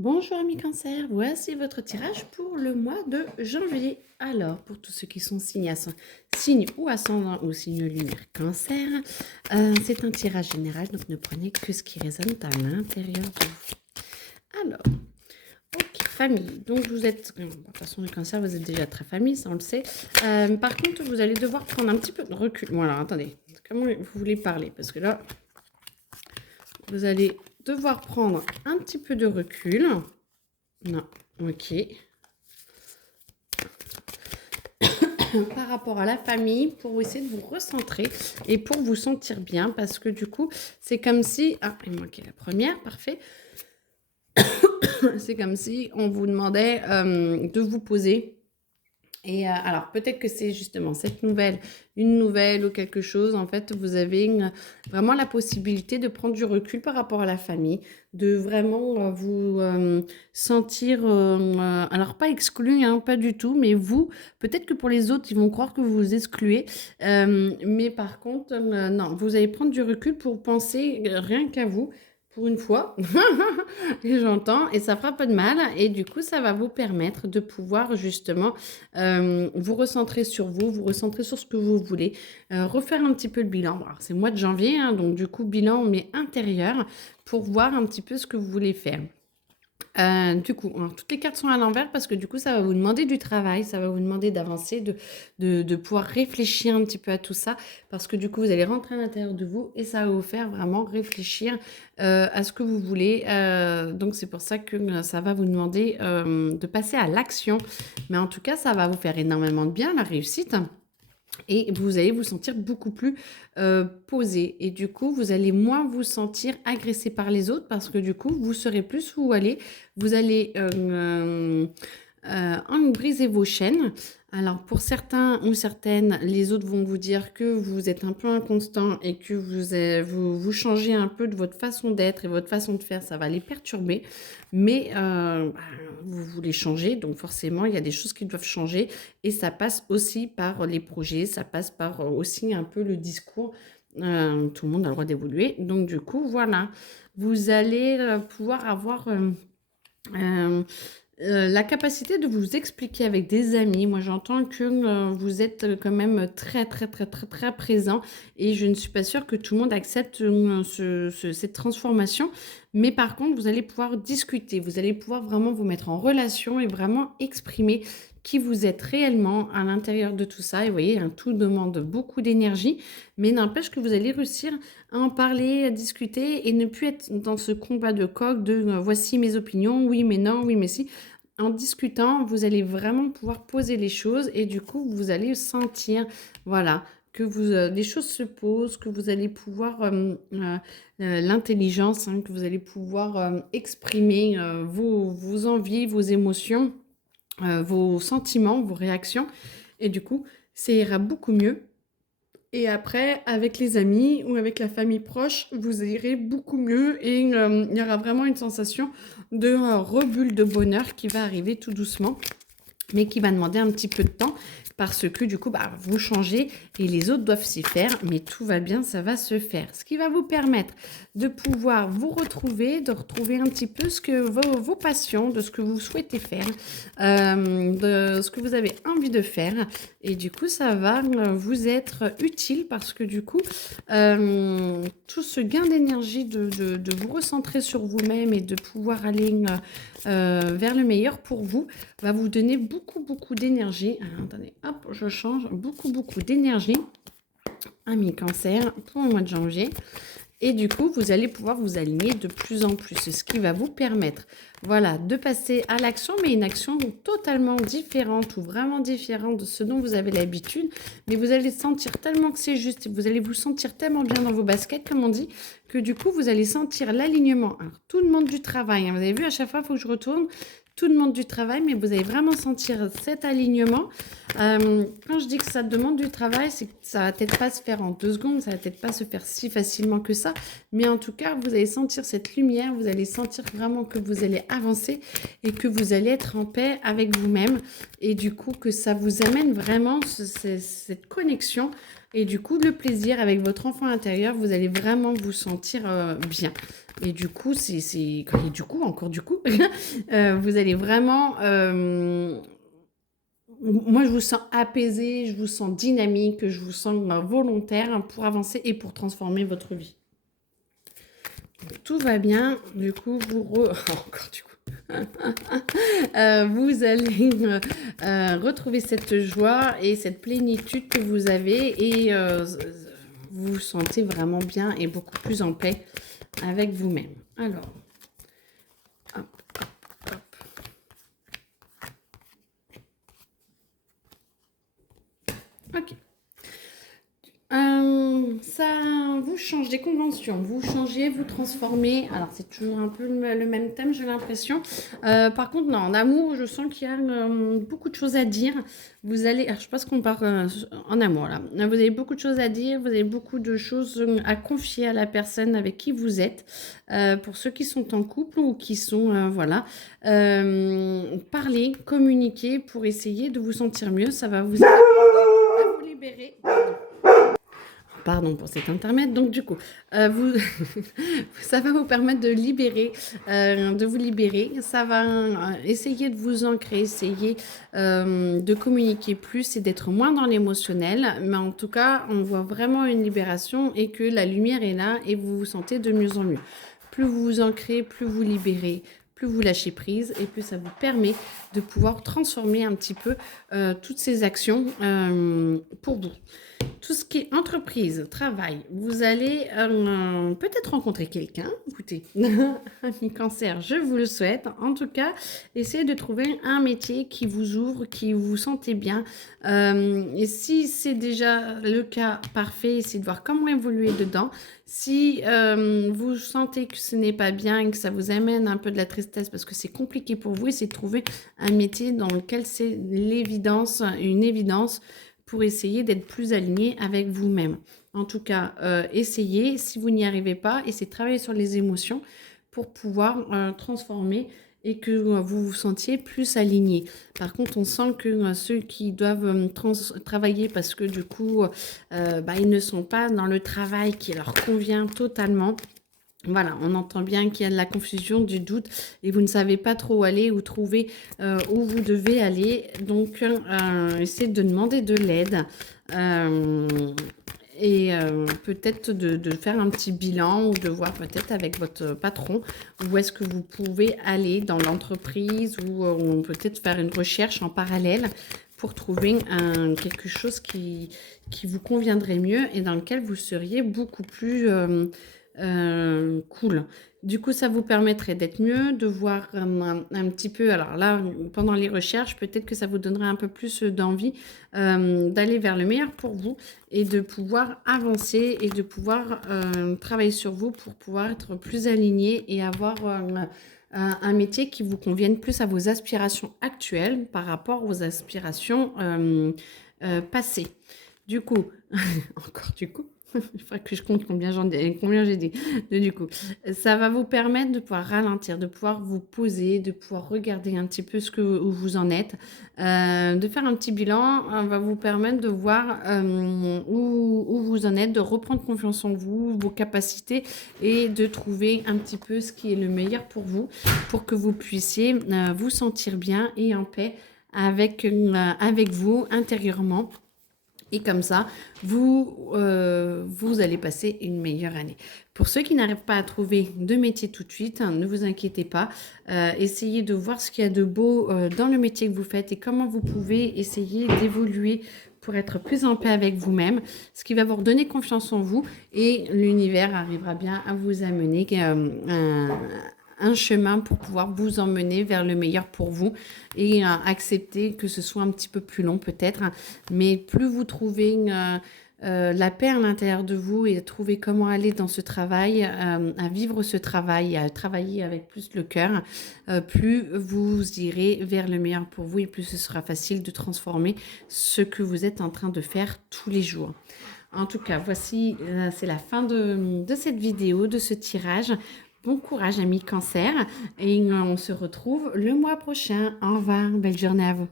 Bonjour amis cancer, voici votre tirage pour le mois de janvier. Alors, pour tous ceux qui sont signe ou ascendant ou signe lunaire cancer, c'est un tirage général, donc ne prenez que ce qui résonne à l'intérieur de vous. Alors, ok, famille. Donc vous êtes, de toute façon le cancer, vous êtes déjà très famille, ça on le sait. Par contre, vous allez devoir prendre un petit peu de recul. Voilà, attendez, comment vous voulez parler? Parce que là, vous allez devoir prendre un petit peu de recul. Non, ok. Par rapport à la famille, pour essayer de vous recentrer et pour vous sentir bien, parce que du coup, c'est comme si... Ah, il manquait la première, parfait. C'est comme si on vous demandait de vous poser. Et alors, peut-être que c'est justement une nouvelle ou quelque chose. En fait, vous avez vraiment la possibilité de prendre du recul par rapport à la famille, de vraiment vous sentir, alors pas exclu, hein, pas du tout, mais vous, peut-être que pour les autres, ils vont croire que vous vous excluez. Mais par contre, non, vous allez prendre du recul pour penser rien qu'à vous. Pour une fois, et j'entends, et ça fera pas de mal, et du coup, ça va vous permettre de pouvoir justement vous recentrer sur vous, vous recentrer sur ce que vous voulez, refaire un petit peu le bilan. Alors, c'est le mois de janvier, hein, donc du coup, bilan, mais intérieur, pour voir un petit peu ce que vous voulez faire. Du coup, alors, toutes les cartes sont à l'envers parce que du coup, ça va vous demander du travail, ça va vous demander d'avancer, de pouvoir réfléchir un petit peu à tout ça parce que du coup, vous allez rentrer à l'intérieur de vous et ça va vous faire vraiment réfléchir à ce que vous voulez. Donc, c'est pour ça que ça va vous demander de passer à l'action. Mais en tout cas, ça va vous faire énormément de bien, la réussite. Et vous allez vous sentir beaucoup plus posé. Et du coup, vous allez moins vous sentir agressé par les autres parce que du coup, vous saurez plus où aller. Vous allez briser vos chaînes. Alors, pour certains ou certaines, les autres vont vous dire que vous êtes un peu inconstant et que vous changez un peu de votre façon d'être et votre façon de faire. Ça va les perturber. Mais vous voulez changer, donc forcément, il y a des choses qui doivent changer. Et ça passe aussi par les projets, ça passe par aussi un peu le discours. Tout le monde a le droit d'évoluer. Donc, du coup, voilà, vous allez pouvoir avoir la capacité de vous expliquer avec des amis. Moi, j'entends que vous êtes quand même très, très, très, très, très présent. Et je ne suis pas sûre que tout le monde accepte cette transformation. Mais par contre, vous allez pouvoir discuter. Vous allez pouvoir vraiment vous mettre en relation et vraiment exprimer qui vous êtes réellement à l'intérieur de tout ça. Et vous voyez, tout demande beaucoup d'énergie. Mais n'empêche que vous allez réussir à en parler, à discuter et ne plus être dans ce combat de coq de voici mes opinions, oui mais non, oui mais si. En discutant, vous allez vraiment pouvoir poser les choses et du coup, vous allez sentir, voilà, que les choses se posent, que vous allez pouvoir, l'intelligence, hein, que vous allez pouvoir exprimer vos envies, vos émotions, vos sentiments, vos réactions. Et du coup, ça ira beaucoup mieux. Et après, avec les amis ou avec la famille proche, vous irez beaucoup mieux et il y aura vraiment une sensation de rebulle de bonheur qui va arriver tout doucement, mais qui va demander un petit peu de temps parce que du coup, vous changez et les autres doivent s'y faire, mais tout va bien, ça va se faire. Ce qui va vous permettre de pouvoir vous retrouver, de retrouver un petit peu ce que vos passions, de ce que vous souhaitez faire, de ce que vous avez envie de faire. Et du coup, ça va vous être utile parce que du coup, tout ce gain d'énergie de vous recentrer sur vous-même et de pouvoir aller vers le meilleur pour vous va vous donner beaucoup, beaucoup d'énergie. Alors, attendez, hop, je change. Beaucoup, beaucoup d'énergie. Ami cancer pour le mois de janvier. Et du coup, vous allez pouvoir vous aligner de plus en plus, ce qui va vous permettre, voilà, de passer à l'action, mais une action totalement différente ou vraiment différente de ce dont vous avez l'habitude. Mais vous allez sentir tellement que c'est juste, vous allez vous sentir tellement bien dans vos baskets, comme on dit, que du coup, vous allez sentir l'alignement. Alors, tout le monde du travail, hein, vous avez vu, à chaque fois, il faut que je retourne. Tout demande du travail, mais vous allez vraiment sentir cet alignement. Quand je dis que ça demande du travail, c'est que ça va peut-être pas se faire en 2 secondes, ça va peut-être pas se faire si facilement que ça, mais en tout cas, vous allez sentir cette lumière, vous allez sentir vraiment que vous allez avancer et que vous allez être en paix avec vous-même et du coup que ça vous amène vraiment cette connexion et du coup le plaisir avec votre enfant intérieur, vous allez vraiment vous sentir bien. Et du coup, et du coup, encore du coup, vous allez vraiment... moi, je vous sens apaisé, je vous sens dynamique, je vous sens volontaire pour avancer et pour transformer votre vie. Tout va bien, du coup, encore du coup. Vous allez retrouver cette joie et cette plénitude que vous avez et vous vous sentez vraiment bien et beaucoup plus en paix avec vous-même. Alors, hop, hop, hop. Ok. Ça vous change des conventions, vous changez, vous transformez. Alors, c'est toujours un peu le même thème, j'ai l'impression. Par contre, non, en amour, je sens qu'il y a beaucoup de choses à dire. Vous allez, alors, je pense qu'on part en amour là. Vous avez beaucoup de choses à dire, vous avez beaucoup de choses à confier à la personne avec qui vous êtes. Pour ceux qui sont en couple ou qui sont, voilà, parler, communiquer pour essayer de vous sentir mieux. Ça va vous aider à vous libérer. Pardon pour cet intermède. Donc du coup, ça va vous permettre de libérer, de vous libérer. Ça va essayer de vous ancrer, essayer de communiquer plus et d'être moins dans l'émotionnel. Mais en tout cas, on voit vraiment une libération et que la lumière est là et vous vous sentez de mieux en mieux. Plus vous vous ancrez, plus vous libérez, plus vous lâchez prise et plus ça vous permet de pouvoir transformer un petit peu toutes ces actions pour vous. Tout ce qui est entreprise, travail, vous allez peut-être rencontrer quelqu'un. Écoutez, ami cancer, je vous le souhaite. En tout cas, essayez de trouver un métier qui vous ouvre, qui vous sentez bien. Et si c'est déjà le cas, parfait, essayez de voir comment évoluer dedans. Si vous sentez que ce n'est pas bien et que ça vous amène un peu de la tristesse parce que c'est compliqué pour vous, essayez de trouver un métier dans lequel c'est l'évidence, une évidence pour essayer d'être plus aligné avec vous-même. En tout cas, essayez. Si vous n'y arrivez pas, essayez de travailler sur les émotions pour pouvoir transformer et que vous vous sentiez plus aligné. Par contre, on sent que ceux qui doivent travailler parce que du coup, ils ne sont pas dans le travail qui leur convient totalement. Voilà, on entend bien qu'il y a de la confusion, du doute et vous ne savez pas trop où aller ou trouver où vous devez aller. Donc, essayez de demander de l'aide et peut-être de faire un petit bilan ou de voir peut-être avec votre patron où est-ce que vous pouvez aller dans l'entreprise ou peut-être faire une recherche en parallèle pour trouver quelque chose qui vous conviendrait mieux et dans lequel vous seriez beaucoup plus... cool. Du coup, ça vous permettrait d'être mieux, de voir un petit peu. Alors là, pendant les recherches, peut-être que ça vous donnerait un peu plus d'envie d'aller vers le meilleur pour vous et de pouvoir avancer et de pouvoir travailler sur vous pour pouvoir être plus aligné et avoir un métier qui vous convienne plus à vos aspirations actuelles par rapport aux aspirations passées. Du coup, encore du coup. Il faudrait que je compte combien j'ai dit. Du coup, ça va vous permettre de pouvoir ralentir, de pouvoir vous poser, de pouvoir regarder un petit peu où vous en êtes, de faire un petit bilan, va vous permettre de voir où vous en êtes, de reprendre confiance en vous, vos capacités et de trouver un petit peu ce qui est le meilleur pour vous, pour que vous puissiez vous sentir bien et en paix avec vous intérieurement. Et comme ça, vous allez passer une meilleure année. Pour ceux qui n'arrivent pas à trouver de métier tout de suite, ne vous inquiétez pas. Essayez de voir ce qu'il y a de beau dans le métier que vous faites et comment vous pouvez essayer d'évoluer pour être plus en paix avec vous-même, ce qui va vous redonner confiance en vous et l'univers arrivera bien à vous amener un chemin pour pouvoir vous emmener vers le meilleur pour vous et accepter que ce soit un petit peu plus long peut-être, mais plus vous trouvez la paix à l'intérieur de vous et trouver comment aller dans ce travail, à vivre ce travail, à travailler avec plus le cœur, plus vous irez vers le meilleur pour vous et plus ce sera facile de transformer ce que vous êtes en train de faire tous les jours. En tout cas, voici, c'est la fin de cette vidéo, de ce tirage. Bon courage, amis cancer, et on se retrouve le mois prochain. Au revoir, belle journée à vous.